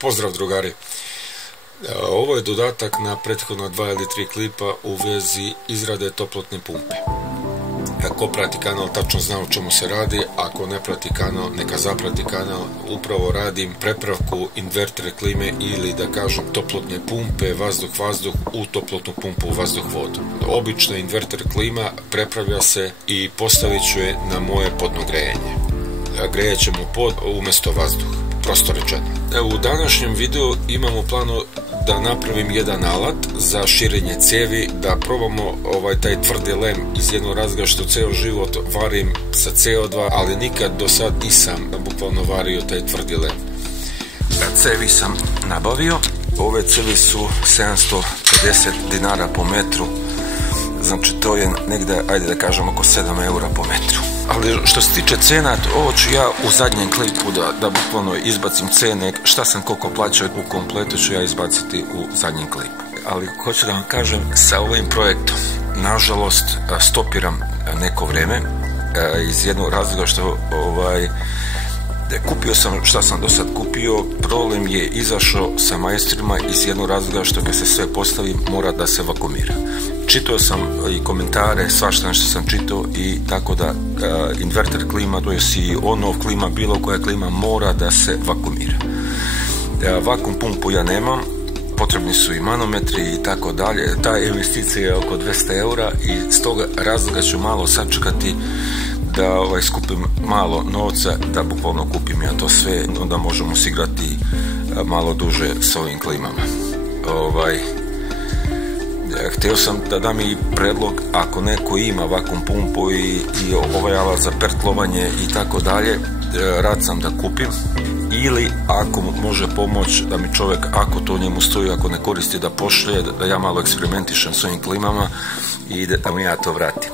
Pozdrav drugari, ovo je dodatak na prethodna 2 ili 3 klipa u vezi izrade toplotne pumpe. Ko prati kanal tačno zna o čemu se radi, ako ne prati kanal neka zaprati kanal. Upravo radim prepravku inverter klime ili da kažem toplotne pumpe vazduh-vazduh u toplotnu pumpu vazduh-vodu. Obična inverter klima prepravlja se i postavit ću je na moje podno grejanje. Grejat ćemo pod umjesto vazduh, prosto rečeno. U današnjem videu imamo planu da napravim jedan alat za širenje cijevi, da probamo taj tvrdi lem iz jednog razloga što ceo život varim sa CO2, ali nikad do sad nisam bukvalno vario taj tvrdi lem. Cevi sam nabavio, ove cevi su 750 dinara po metru, znači to je negdje, ajde da kažem, oko 7 eura po metru. Ali što se tiče cena, ovo ću ja u zadnjem klipu da bukvalno izbacim cene, šta sam koliko plaćao u kompletu ću ja izbaciti u zadnjem klipu. Ali hoću da vam kažem, sa ovim projektom nažalost stopiram neko vreme iz jednog razloga što kupio sam šta sam do sad kupio, problem je izašao sa majstrima iz jednog razloga što kad se sve postavi mora da se vakumira. Čitao sam i komentare, svašta nešto sam čitao i tako da inverter klima, to je i on-off klima, bilo koja klima mora da se vakumira. Vakum pumpu ja nemam, potrebni su i manometri i tako dalje. Ta investicija je oko 200 eura i s toga razloga ću malo sačekati da skupim malo novca, da bukvalno kupim ja to sve, onda možemo se igrati malo duže s ovim klimama. Htio sam da dam i predlog, ako neko ima vakum pumpu i ovaj alat za pertlovanje i tako dalje, rad sam da kupim, ili ako može pomoć da mi čovjek, ako to njemu stoji, ako ne koristi, da pošlje, da ja malo eksperimentišem s ovim klimama i da mi ja to vratim.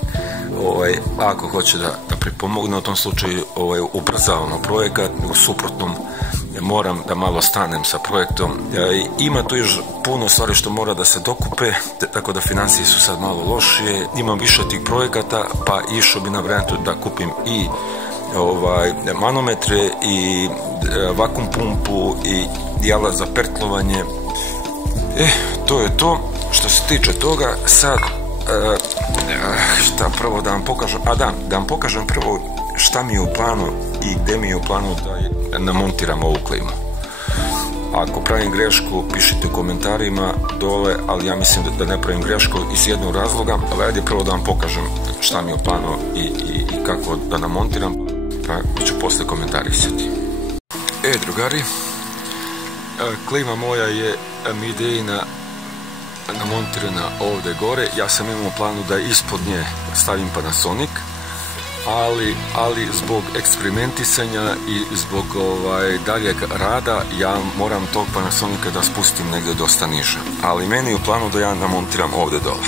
Ako hoće da pripomogne, u tom slučaju ubrzavamo projekat, u suprotnom moram da malo stanem sa projektom. Ima tu još puno stvari što mora da se dokupe, tako da financije su sad malo lošije. Imam više tih projekata, pa išao bi na varijantu da kupim i manometre i vakum pumpu i alat za pertlovanje. To je to što se tiče toga. Sad šta prvo da vam pokažem, da vam pokažem prvo šta mi je u planu i gde mi je u planu da namontiram ovu klimu. Ako pravim grešku, pišite u komentarima dole, ali ja mislim da ne pravim grešku iz jednog razloga, ali ajde prvo da vam pokažem šta mi je u planu i kako da namontiram, pa ću posle komentarisati. Drugari, klima moja je midejna namontirana ovdje gore. Ja sam imao planu da ispod nje stavim Panasonic, ali zbog eksperimentisanja i zbog daljeg rada ja moram tog Panasonica da spustim negdje dosta niže. Ali meni je u planu da ja namontiram ovdje dole.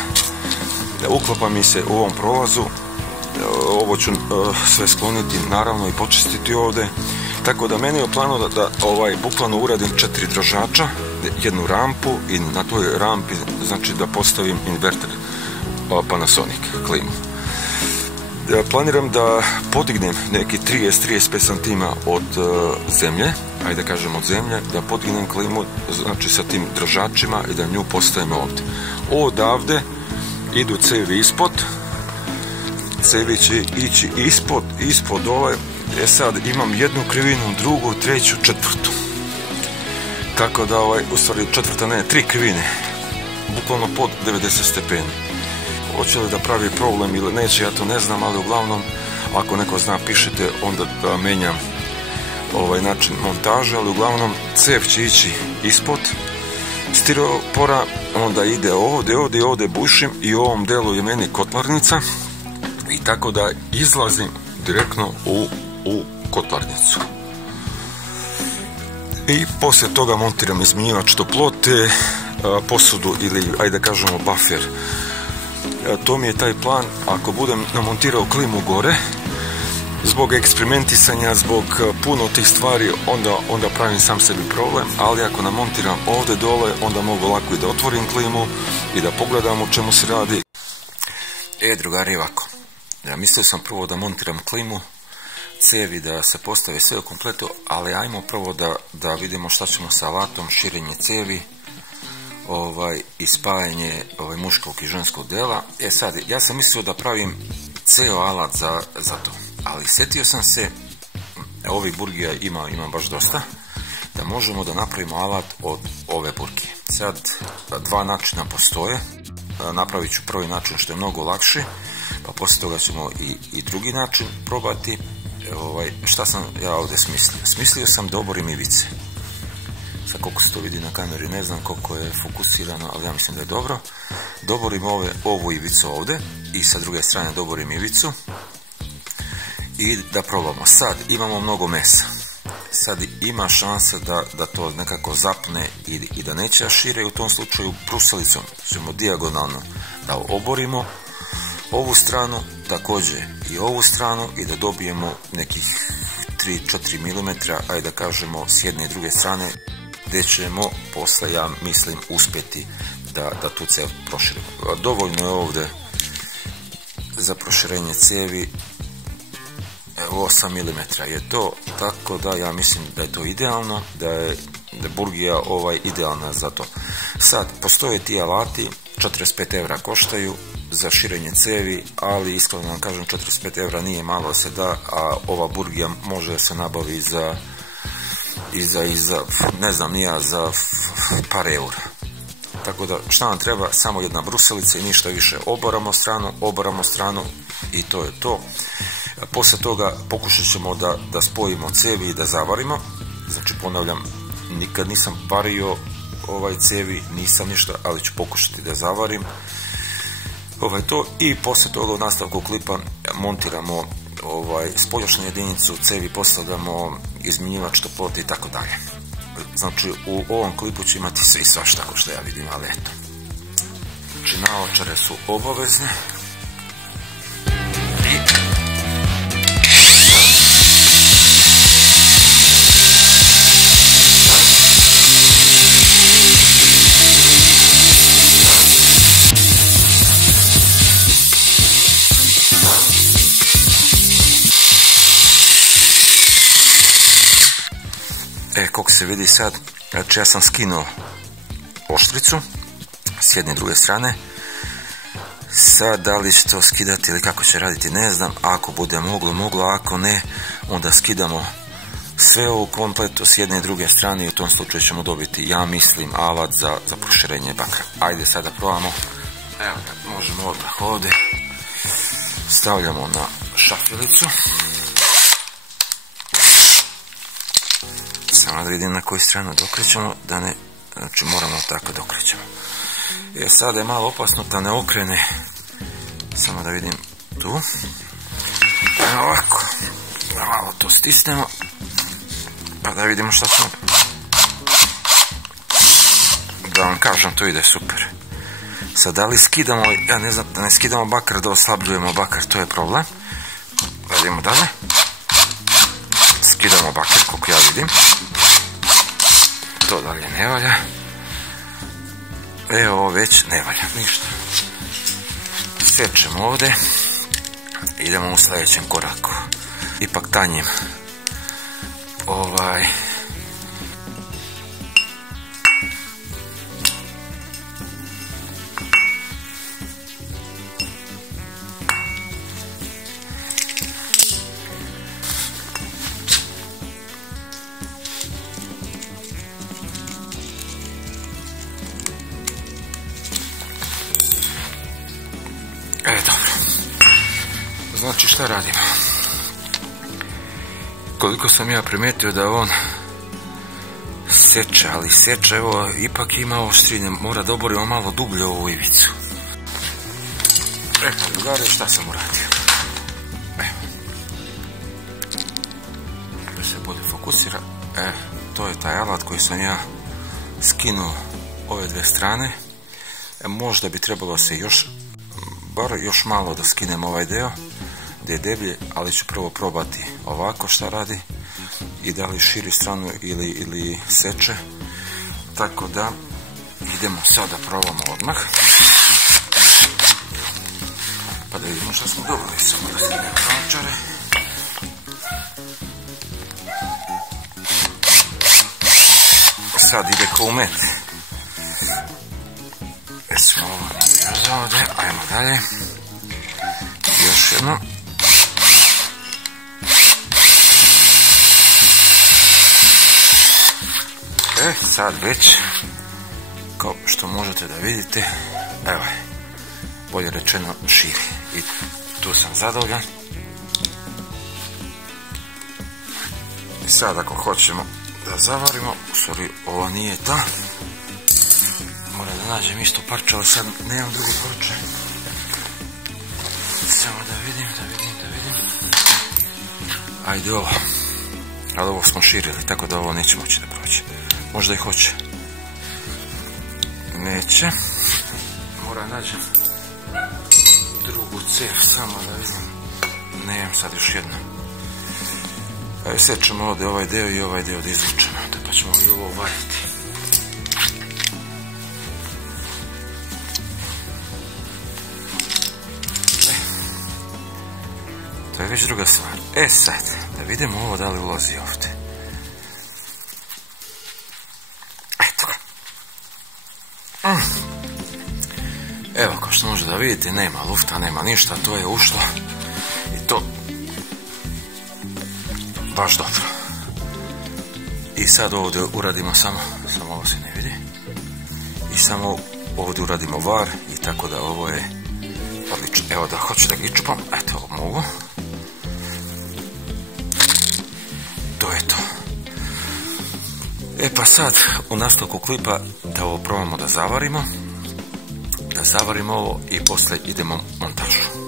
Uklapa mi se u ovom prolazu, ovo ću sve skloniti naravno i počistiti ovdje. Tako da meni je u planu da bukvalno uradim 4 držača, jednu rampu i na toj rampi znači da postavim inverter Panasonic klimu. Planiram da podignem neki 30-35 cm od zemlje, ajde da kažem od zemlje, da podignem klimu znači sa tim držačima i da nju postavim ovdje. Odavde idu cevi ispod, cevi će ići ispod ove. Sad imam jednu krivinu, drugu, treću, četvrtu. Tako da u stvari četvrta ne, 3 krivine, bukvalno pod 90 stepeni. Hoće li da pravi problem ili neće, ja to ne znam, ali uglavnom ako neko zna pišite, onda da menjam način montaže, ali uglavnom cev će ići ispod stiropora, onda ide ovdje bušim i u ovom delu je meni kotlarnica i tako da izlazim direktno u kotlarnicu. I poslije toga montiram izmjenjivač toplote, posudu ili ajde da kažemo buffer. To mi je taj plan. Ako budem namontirao klimu gore, zbog eksperimentisanja, zbog puno tih stvari, onda pravim sam sebi problem, ali ako namontiram ovdje dole, onda mogu lako i da otvorim klimu i da pogledam o čemu se radi. Drugari, ovako. Mislio sam prvo da montiram klimu cevi da se postave sve u kompletu, ali ajmo prvo da vidimo šta ćemo sa alatom, širenje cevi i spajanje muškog i ženskog dela. Sad, ja sam mislio da pravim ceo alat za to, ali sjetio sam se, ovih burgija ima baš dosta, da možemo da napravimo alat od ove burgije. Sad, dva načina postoje. Napravit ću prvi način što je mnogo lakši, pa poslije toga ćemo i drugi način probati. Šta sam ja ovdje smislio? Smislio sam da oborim ivice. Sad koliko se to vidi na kameri ne znam koliko je fokusirano, ali ja mislim da je dobro. Doborim ovu ivicu ovdje i sa druge strane doborim ivicu i da probamo. Sad imamo mnogo mesa. Sad ima šanse da to nekako zapne i da neće šire. U tom slučaju bruselicom ćemo dijagonalno da oborimo ovu stranu, također i ovu stranu i da dobijemo nekih 3-4 mm, ajde da kažemo s jedne i druge strane, gdje ćemo posle, ja mislim, uspjeti da tu cev proširimo. Dovoljno je ovdje za proširenje cevi 8 mm je to, tako da ja mislim da je to idealno, da je burgija idealna za to. Sad, postoje ti alati, 45 € koštaju za širenje cevi, ali iskreno vam kažem 45 € nije malo se da, a ova burgija može se nabavi za ne znam nija, za par eura. Tako da šta nam treba? Samo jedna bruselica i ništa više. Obaramo stranu i to je to. Poslije toga pokušat ćemo da spojimo cevi i da zavarimo. Znači ponavljam, nikad nisam vario cevi, nisam ništa, ali ću pokušati da zavarim to i poslije toga u nastavku klipa montiramo spoljašnju jedinicu, cevi postavljamo, izmjenjivač toplote i tako dalje. Znači u ovom klipu će imati sve i svašta tako što ja vidim, ali eto. Znači naočare su obavezne. Kako se vidi sad, znači ja sam skinuo oštricu s jedne i druge strane. Sad da li će to skidati ili kako će raditi ne znam, ako bude moglo, ako ne onda skidamo sve ovo kompleto s jedne i druge strane i u tom slučaju ćemo dobiti, ja mislim, alat za proširenje bakra. Ajde sad da probamo. Evo, možemo odmah ovdje, stavljamo na šafilicu. Samo da vidim na koju stranu dokrećemo, da ne, znači moramo tako dokrećemo. Sada je malo opasno da ne okrene, samo da vidim tu. Ovako, malo to stisnemo, pa da vidimo šta ćemo. Da vam kažem, to ide super. Sad da li skidamo, ja ne znam, da ne skidamo bakar, da oslabljujemo bakar, to je problem. Radimo dalje. Skidamo bakar, koliko ja vidim. To dalje ne valja. Evo, već ne valja, ništa. Sečemo ovdje. Idemo u sljedećem koraku. Ipak tanjim dobro. Znači šta radimo? Koliko sam ja primijetio da on seče, ali seče, evo, ipak ima oštrine, mora da oborimo malo dublje ovu ivicu. Eto, drugare, šta sam uradio? Evo. Da se bolje fokusira. To je taj alat koji sam ja skinuo ove dve strane. Možda bi trebalo se još malo da skinem ovaj deo gdje je deblje, ali ću prvo probati ovako šta radi i da li širi stranu ili seče. Tako da idemo sada, probamo odmah pa da vidimo šta smo dobili. Samo da skinem naočare. sad ide ko u met. Već smo ovo ovdje, ajmo dalje. Još jedno. Sad već, kao što možete da vidite, evo je, bolje rečeno širi. I tu sam zadovoljan. I sad ako hoćemo da zavarimo, u stvari ovo nije ta. Moram da nađem isto parče, ali sad nemam drugo parče. Samo da vidim. Ajde ovo. Ali ovo smo širili, tako da ovo neće moći da proći. Možda i hoće. Neće. Moram nađem drugu cev, samo da vidim. Nemam sad još jedno. Ajde, sad ćemo ovdje ovaj deo i ovaj deo da izvučemo. Pa ćemo i ovo variti. To je već druga stvar. Sad, da vidimo ovo da li ulazi ovdje. Eto ga. Evo, kao što možete da vidite, nema lufta, nema ništa, to je ušlo. I to baš dobro. I sad ovdje uradimo samo ovo se ne vidi. I samo ovdje uradimo var i tako da ovo je odlično. Evo da hoću da ga iščupam, eto ovo mogu. To je to. Pa sad u nastavku klipa da ovo probamo da zavarimo. Da zavarimo ovo i posle idemo montažu.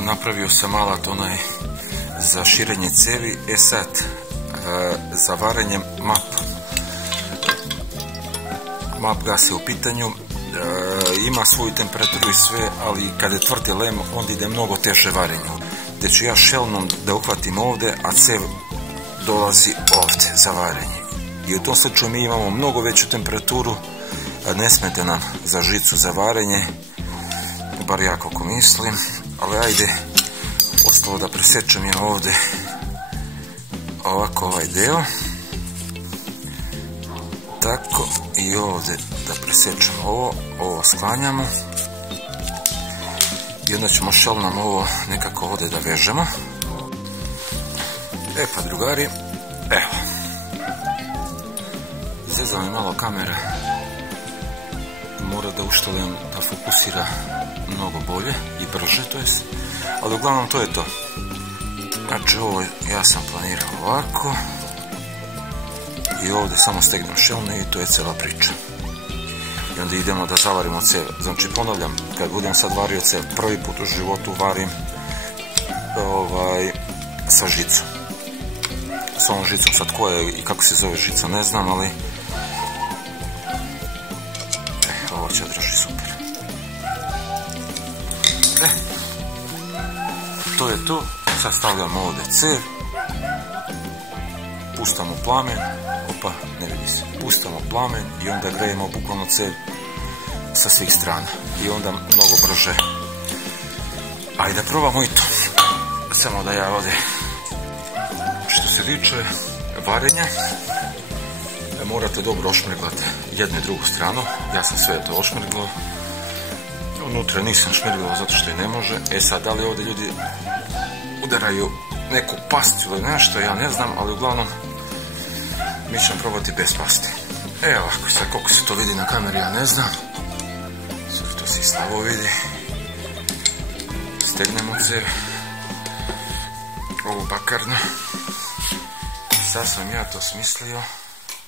Napravio sam alat onaj za širenje cevi. Sad za varenjem map gas je u pitanju. Ima svoju temperaturu i sve, ali kad je tvrdi lem onda ide mnogo teže varenje. Te ću ja šelnom da uhvatim ovdje, a cev dolazi ovdje za varenje. I u tom slučaju mi imamo mnogo veću temperaturu, ne smete nam za žicu za varenje, bar ja kako mislim, ali ajde, ostalo da presečem ja ovdje ovako ovaj deo, tako i ovdje da presečem ovo sklanjamo i onda ćemo šelnom ovo nekako ovdje da vežemo. Pa drugari, evo, zezala mi malo kamera, mora da uštalim da fokusira mnogo bolje i brže, to jest, ali uglavnom to je to. Znači ovo ja sam planirao ovako i ovdje samo stegnem šelne i to je cijela priča. I onda idemo da zavarimo cev. Znači ponavljam, kad budem sad vario cev, prvi put u životu varim sa žicom. S ovom žicom, sad koja je i kako se zove žica ne znam, ali ovo će drži super. To je to. Sad stavljamo ovdje cev, pustamo plamen, ne vidi se, pustamo plamen i onda grejemo bukvalno cev sa svih strana i onda mnogo brže. Ajde da probamo i to. Samo da ja ovdje, što se tiče varenja, morate dobro ošmrglati jednu i drugu stranu. Ja sam sve to ošmrglao, unutra nisam šmrglao zato što je ne može. Sad da li ovdje ljudi udaraju neku past ili nešto, ja ne znam, ali uglavnom mi ćemo probati bez pasti. Ovako, sad koliko se to vidi na kameri ja ne znam, sad to se i slabo vidi. Stegnemo cev, ovo bakarno. Sad sam ja to smislio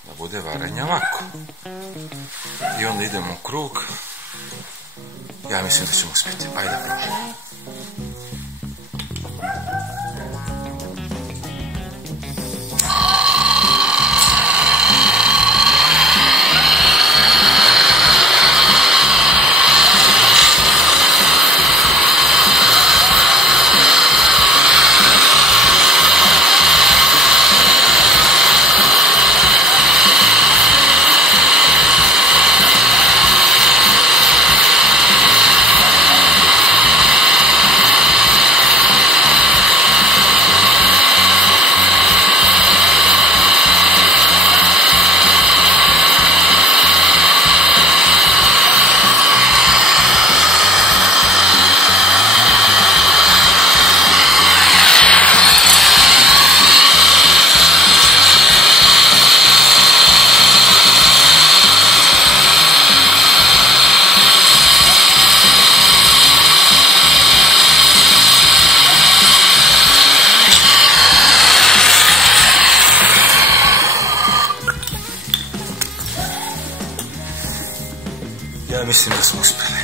da bude varenje ovako i onda idemo u krug. Ja mislim da ćemo uspjeti, ajde da probamo. mislim da smo uspjeli.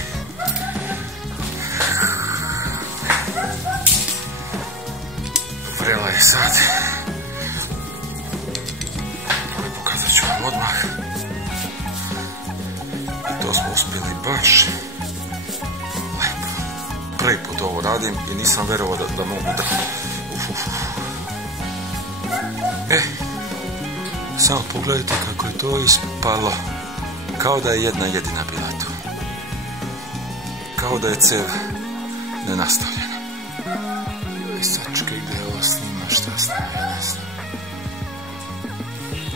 Vrela je sad. Pokazat ću vam odmah. I to smo uspjeli baš lepo. Prvi put ovo radim i nisam vjerovao da mogu da... Samo pogledajte kako je to ispalo. Kao da je jedna jedina bila tu. Kao da je cev nenastavljena. I sad čekaj gdje ovo snima, šta snima, ja ne znam.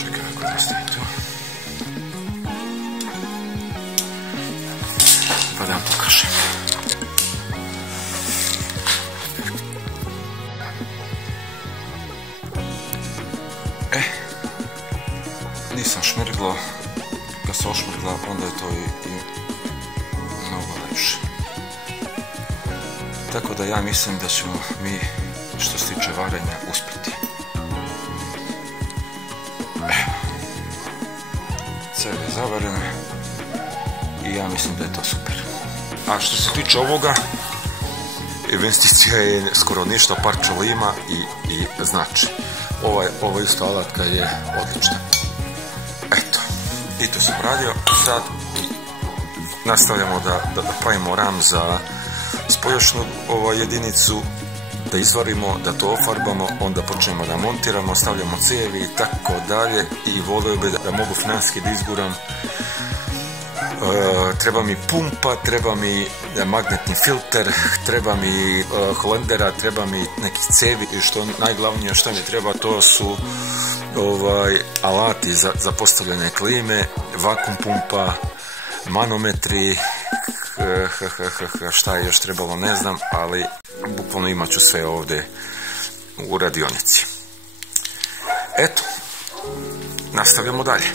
Čekaj ako da stoji tu. Pa da vam pokažem. Nisam šmrglo, kad se ošmrgla, onda je to i mnogo lepše. Tako da ja mislim da ćemo mi, što se tiče varenja, uspjeti. Cev je zavarena i ja mislim da je to super. A što se tiče ovoga, investicija je skoro ništa, parče lima i znači, ova isto alatka je odlična. Eto, i to sam radio. Sad nastavljamo da pravimo ram za spoljašnju jedinicu, da izvarimo, da to ofarbamo, onda počnemo da montiramo, stavljamo cijevi i tako dalje. I volio bi da mogu financijski da izguram. Treba mi pumpa, treba mi magnetni filter, treba mi holendera, treba mi neki cevi i što najglavnije što mi treba, to su alati za postavljanje klime, vakum pumpa, manometri, šta je još trebalo ne znam, ali bukvalno imat ću sve ovdje u radionici. Eto, nastavljamo dalje.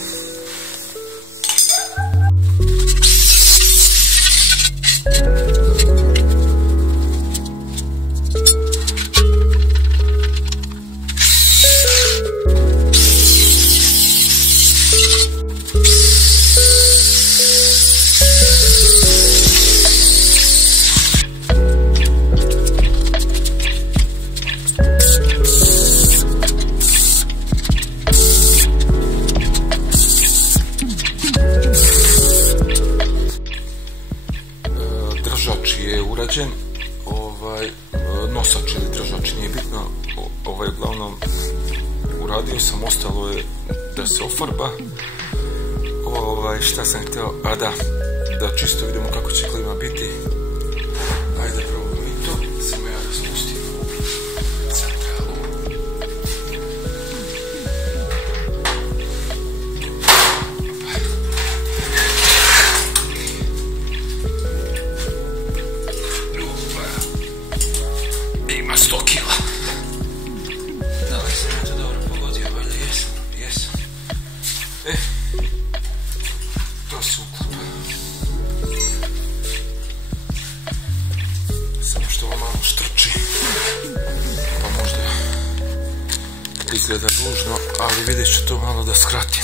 Nosač ili držač, nije bitno, uglavnom uradio sam, ostalo je da se ofarba. Šta sam htio, da čisto vidimo kako će klima biti. Ajde probamo i to, samo ja da spustim u centralu. Ima 100 kila. Da li sam ja to dobro pogodio? Valjda jesam. To se uklopa. Samo što ovo malo štrči. Pa možda izgleda ružno, ali vidjet ću to malo da skratim.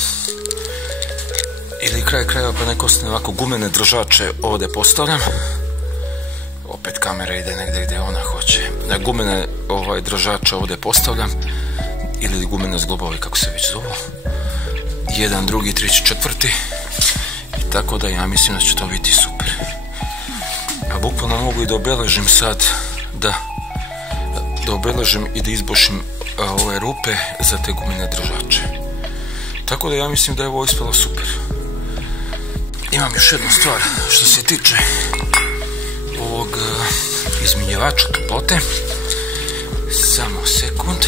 Ili kraj krajeva pa neko ostane ovako gumene držače ovdje postavljam. Opet kamera ide negdje gdje ona hoće. Gumene držače ovdje postavljam. Ili gumene zglobove, kako se već zovu. 1, 2, 3, 4. I tako da ja mislim da će to biti super. A bukvalno mogu i da obeležim sad, da obeležim i da izbošim ove rupe za te gumene držače. Tako da ja mislim da je ovo ispalo super. Imam još jednu stvar što se tiče ovog izmjenjivača toplote. Samo sekund.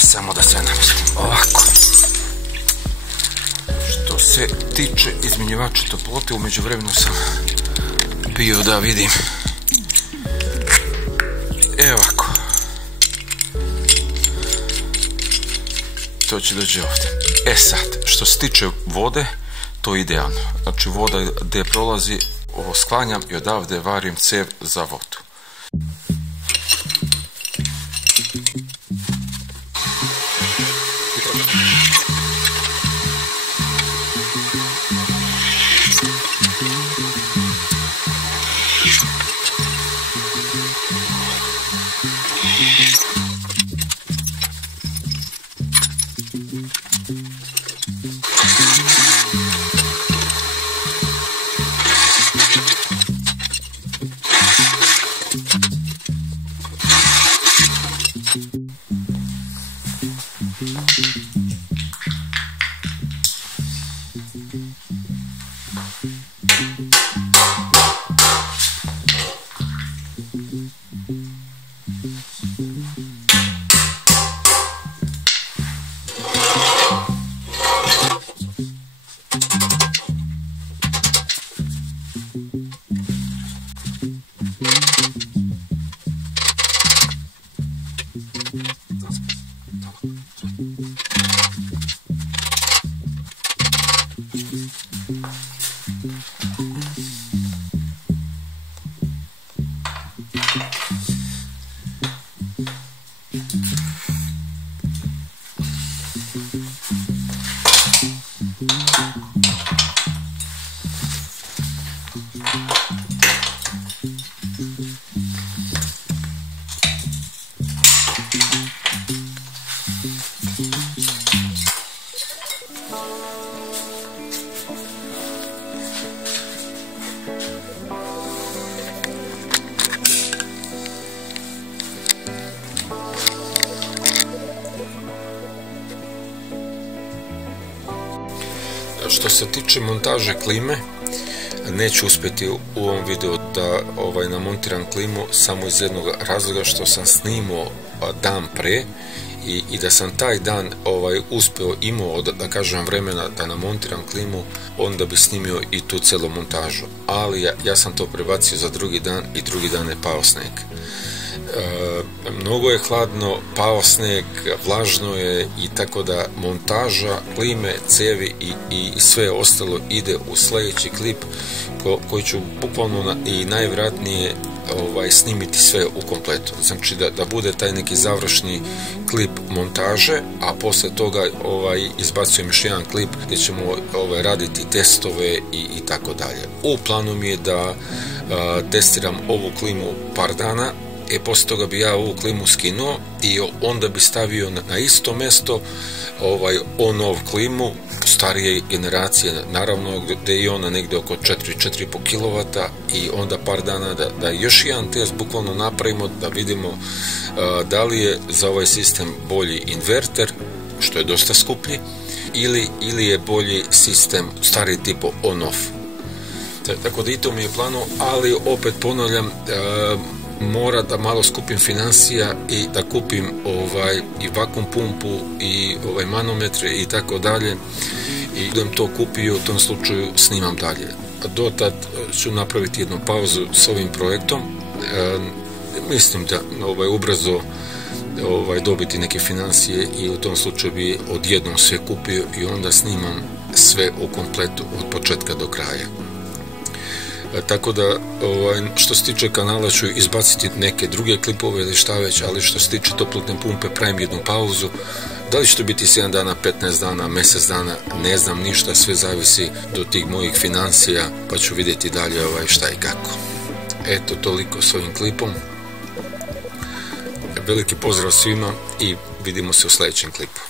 Samo da se namestim ovako. Što se tiče izmjenjivača toplote, umeđu vremenu sam bio da vidim. Evo ovako. čistoće dođe ovdje. Sad, što se tiče vode, to je idealno. Znači voda gdje prolazi, ovo sklanjam i odavde varim cev za vodu. Što se tiče montaže klime, neću uspjeti u ovom videu da namontiram klimu samo iz jednog razloga što sam snimao dan pre i da sam taj dan uspio imao da kažem vremena da namontiram klimu, onda bi snimio i tu celu montažu, ali ja sam to prebacio za drugi dan i drugi dan je pao sneg. Mnogo je hladno, pao sneg, vlažno je i tako da montaža klime, cevi i sve ostalo ide u sljedeći klip koji ću bukvalno i najvjerojatnije snimiti sve u kompletu. Znači da bude taj neki završni klip montaže, a poslije toga izbacujem još jedan klip gdje ćemo raditi testove i tako dalje. U planu mi je da testiram ovu klimu par dana. Poslije toga bi ja ovu klimu skinuo i onda bi stavio na isto mjesto on-off klimu starije generacije, naravno gdje je ona negdje oko 4,5 kW i onda par dana da još jedan test bukvalno napravimo da vidimo da li je za ovaj sistem bolji inverter, što je dosta skuplji, ili je bolji sistem stari tipo on-off. Tako da i to mi je plano, ali opet ponavljam, mora da malo skupim financija i da kupim i vakum pumpu i manometre i tako dalje i budem to kupio, u tom slučaju snimam dalje. Dotad ću napraviti jednu pauzu s ovim projektom. Mislim da ubrzo dobiti neke financije i u tom slučaju bi odjednom sve kupio i onda snimam sve u kompletu od početka do kraja. Tako da što se tiče kanala ću izbaciti neke druge klipove ili šta već, ali što se tiče toplotne pumpe pravim jednu pauzu. Da li će to biti 7 dana, 15 dana, mjesec dana, ne znam ništa, sve zavisi do tih mojih financija, pa ću vidjeti dalje šta i kako. Eto, toliko s ovim klipom. Veliki pozdrav svima i vidimo se u sljedećem klipu.